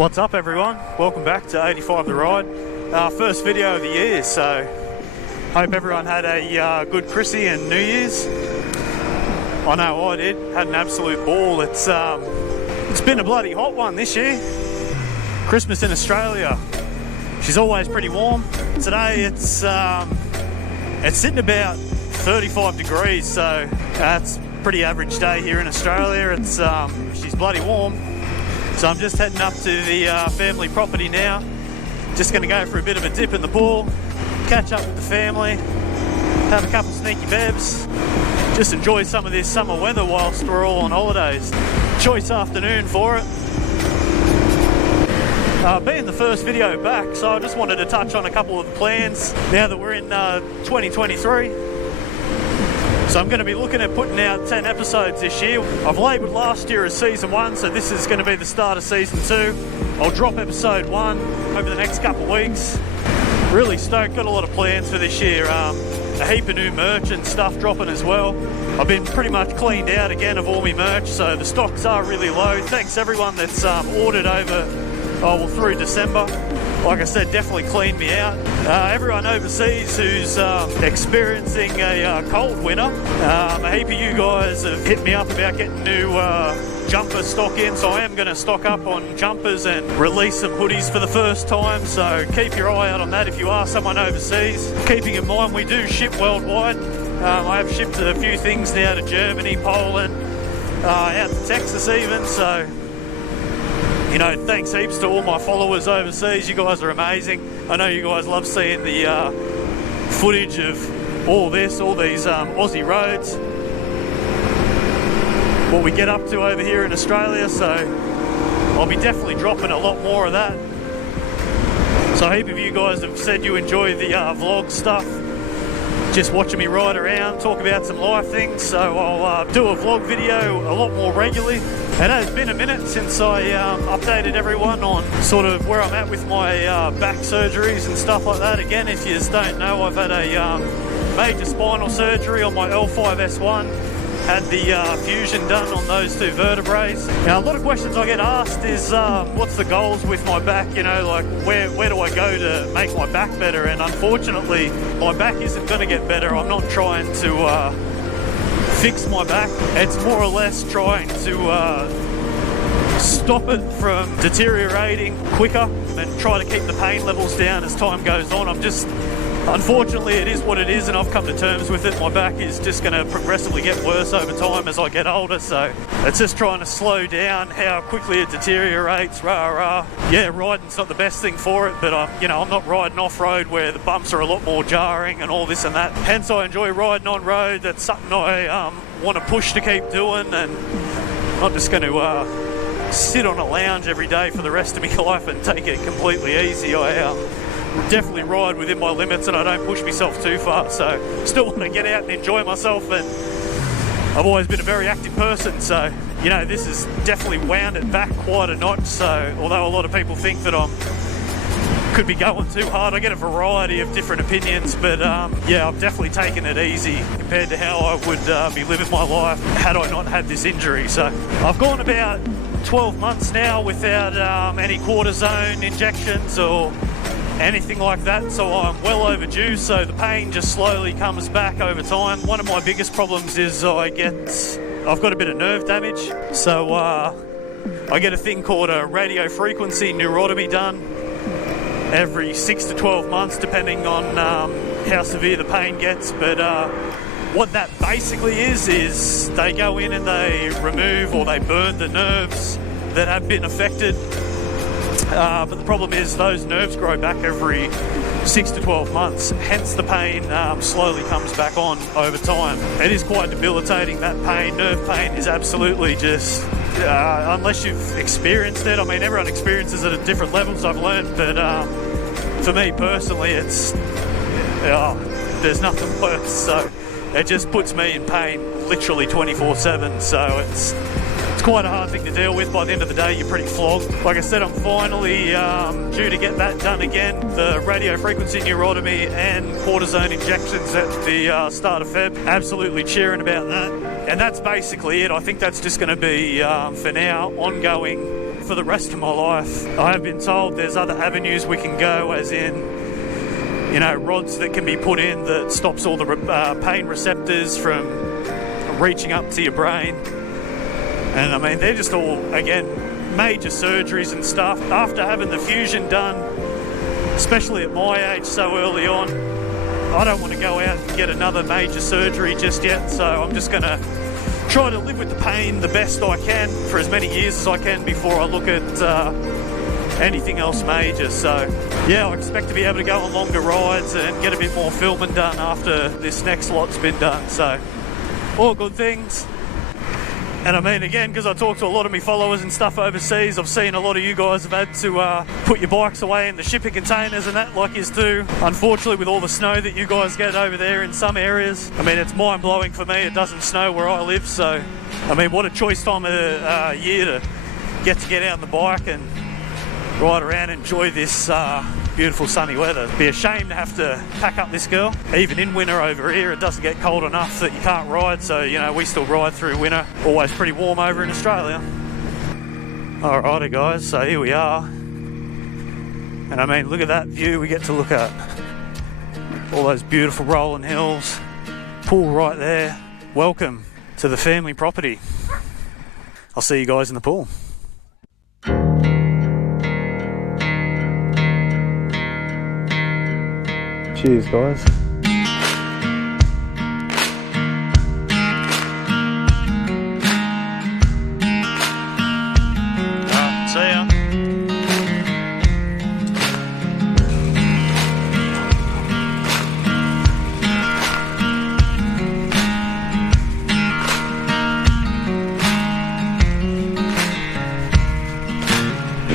What's up everyone? Welcome back to 85 The Ride. First video of the year, so hope everyone had a good Chrissy and New Year's. I know I did, had an absolute ball. It's been a bloody hot one this year. Christmas in Australia, she's always pretty warm. Today it's sitting about 35 degrees, so that's a pretty average day here in Australia. She's bloody warm. So I'm just heading up to the family property now. Just going to go for a bit of a dip in the pool, catch up with the family, have a couple sneaky bebs, just enjoy some of this summer weather whilst we're all on holidays. Choice afternoon for it. Being the first video back, so I just wanted to touch on a couple of the plans now that we're in 2023. So I'm going to be looking at putting out 10 episodes this year. I've labelled last year as season 1, so this is going to be the start of season 2. I'll drop episode 1 over the next couple of weeks. Really stoked, got a lot of plans for this year. A heap of new merch and stuff dropping as well. I've been pretty much cleaned out again of all my merch, so the stocks are really low. Thanks everyone that's ordered over, through December. Like I said, definitely cleaned me out. Everyone overseas who's experiencing a cold winter, a heap of you guys have hit me up about getting new jumper stock in, so I am going to stock up on jumpers and release some hoodies for the first time, so keep your eye out on that if you are someone overseas. Keeping in mind we do ship worldwide. I have shipped a few things now to Germany, Poland, out to Texas even, so you know, thanks heaps to all my followers overseas. You guys are amazing. I know you guys love seeing the footage of all these Aussie roads, what we get up to over here in Australia, so I'll be definitely dropping a lot more of that. So a heap of you guys have said you enjoy the vlog stuff, just watching me ride around, talk about some life things, so I'll do a vlog video a lot more regularly. It has been a minute since I updated everyone on sort of where I'm at with my back surgeries and stuff like that. Again, if you just don't know, I've had a major spinal surgery on my L5-S1. Had the fusion done on those two vertebrae. Now, a lot of questions I get asked is what's the goals with my back, you know, like where do I go to make my back better? And unfortunately, my back isn't going to get better. I'm not trying to fix my back. It's more or less trying to stop it from deteriorating quicker and try to keep the pain levels down as time goes on. Unfortunately, it is what it is, and I've come to terms with it. My back is just going to progressively get worse over time as I get older, so it's just trying to slow down how quickly it deteriorates. Yeah, riding's not the best thing for it, but I'm not riding off-road where the bumps are a lot more jarring and all this and that. Hence, I enjoy riding on road. That's something I want to push to keep doing, and I'm not just going to sit on a lounge every day for the rest of my life and take it completely easy. I definitely ride within my limits, and I don't push myself too far, so still want to get out and enjoy myself. And I've always been a very active person, so you know, this has definitely wound it back quite a notch. So although a lot of people think that could be going too hard, I get a variety of different opinions, but yeah, I've definitely taken it easy compared to how I would be living my life had I not had this injury. So I've gone about 12 months now without any cortisone injections or anything like that, so I'm well overdue. So the pain just slowly comes back over time. One of my biggest problems is I've got a bit of nerve damage, so I get a thing called a radio frequency neurotomy done every 6 to 12 months depending on how severe the pain gets. But what that basically is they go in and they remove or they burn the nerves that have been affected. But the problem is those nerves grow back every 6 to 12 months, hence the pain slowly comes back on over time. It is quite debilitating, that pain. Nerve pain is absolutely just, unless you've experienced it, I mean everyone experiences it at different levels, I've learned, but for me personally there's nothing worse, so it just puts me in pain literally 24/7, so it's quite a hard thing to deal with. By the end of the day, you're pretty flogged. Like I said, I'm finally due to get that done again, the radio frequency neurotomy and cortisone injections at the start of Feb. Absolutely cheering about that. And that's basically it. I think that's just going to be, for now, ongoing for the rest of my life. I have been told there's other avenues we can go, as in, you know, rods that can be put in that stops all the pain receptors from reaching up to your brain. And I mean, they're just all, again, major surgeries and stuff. After having the fusion done, especially at my age so early on, I don't want to go out and get another major surgery just yet, so I'm just going to try to live with the pain the best I can for as many years as I can before I look at anything else major. So yeah, I expect to be able to go on longer rides and get a bit more filming done after this next lot's been done, so all good things. And I mean, again, because I talk to a lot of my followers and stuff overseas, I've seen a lot of you guys have had to put your bikes away in the shipping containers and that, like yous do. Unfortunately, with all the snow that you guys get over there in some areas, I mean, it's mind-blowing for me. It doesn't snow where I live, so I mean, what a choice time of year to get out on the bike and ride around and enjoy this beautiful sunny weather. It'd be a shame to have to pack up this girl. Even in winter over here, it doesn't get cold enough that you can't ride, so you know, we still ride through winter. Always pretty warm over in Australia. Alrighty guys, so here we are. And I mean, look at that view we get to look at. All those beautiful rolling hills. Pool right there. Welcome to the family property. I'll see you guys in the pool. Cheers, guys. See ya.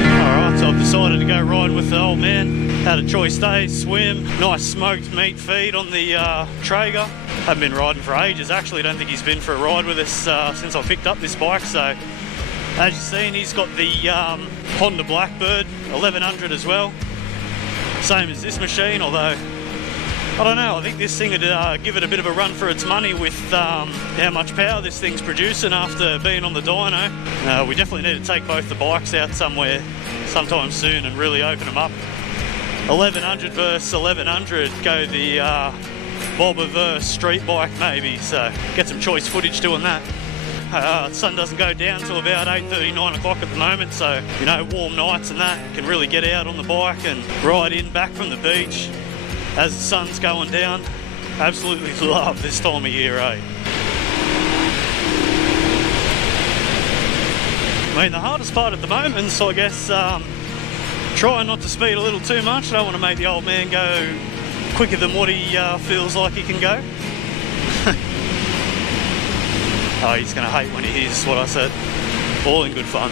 Alright, so I've decided to go ride with the old man. Had a choice day, swim, nice smoked meat feed on the Traeger. Haven't been riding for ages, actually. Don't think he's been for a ride with us since I picked up this bike. So as you've seen, he's got the Honda Blackbird 1100 as well, same as this machine, although I don't know, I think this thing would give it a bit of a run for its money with how much power this thing's producing after being on the dyno. We definitely need to take both the bikes out somewhere sometime soon and really open them up. 1100 versus 1100, go the bobber versus street bike maybe, so get some choice footage doing that. The sun doesn't go down till about 8:30, 9 o'clock at the moment, so you know, warm nights and that, can really get out on the bike and ride in back from the beach as the sun's going down. Absolutely love this time of year, eh? I mean, the hardest part at the moment is, I guess, trying not to speed a little too much. I don't want to make the old man go quicker than what he feels like he can go. Oh, he's going to hate when he hears what I said. All in good fun.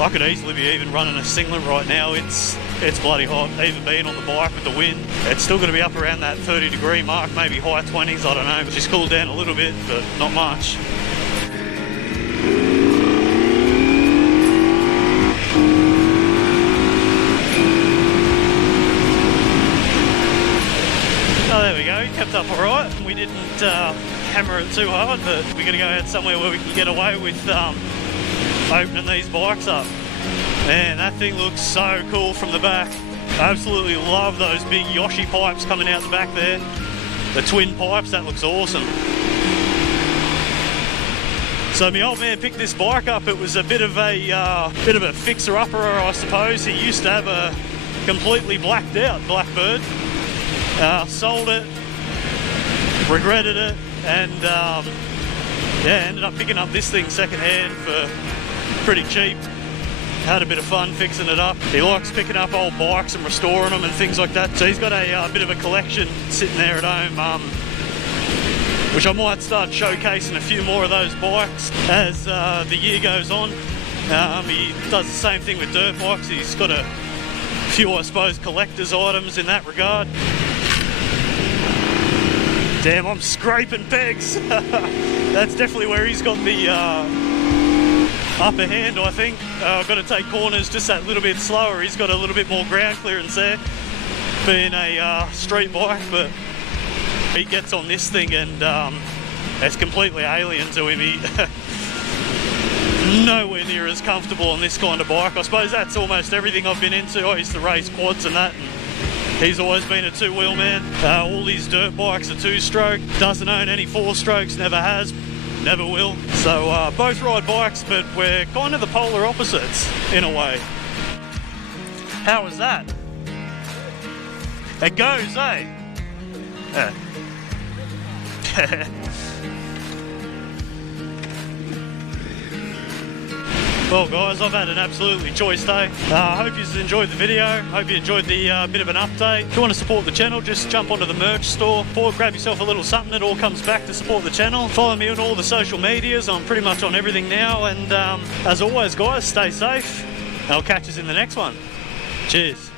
I could easily be even running a singlet right now. It's bloody hot. Even being on the bike with the wind, it's still going to be up around that 30-degree mark, maybe high 20s, I don't know. It's just cooled down a little bit, but not much. Oh, there we go, he kept up alright. We didn't hammer it too hard, but we're going to go out somewhere where we can get away with opening these bikes up. Man, that thing looks so cool from the back. I absolutely love those big Yoshi pipes coming out the back there. The twin pipes, that looks awesome. So my old man picked this bike up. It was a bit of a fixer-upper, I suppose. He used to have a completely blacked out Blackbird. Sold it, regretted it, and yeah, ended up picking up this thing second-hand for pretty cheap. Had a bit of fun fixing it up. He likes picking up old bikes and restoring them and things like that. So he's got a bit of a collection sitting there at home, which I might start showcasing a few more of those bikes as the year goes on. He does the same thing with dirt bikes. He's got a few, I suppose, collector's items in that regard. Damn, I'm scraping pegs. That's definitely where he's got the upper hand, I think. I've got to take corners just that little bit slower. He's got a little bit more ground clearance there, being a street bike, but he gets on this thing and it's completely alien to him. nowhere near as comfortable on this kind of bike. I suppose that's almost everything I've been into. I used to race quads and that, and he's always been a two-wheel man. All his dirt bikes are two-stroke, doesn't own any four-strokes, never has, never will. So both ride bikes, but we're kind of the polar opposites in a way. How was that? It goes, eh? Yeah. Well guys, I've had an absolutely choice day. I hope you enjoyed the video. Hope you enjoyed the bit of an update. If you want to support the channel, just jump onto the merch store or grab yourself a little something. It all comes back to support the channel. Follow me on all the social medias. I'm pretty much on everything now. And as always guys, stay safe. I'll catch you in the next one. Cheers.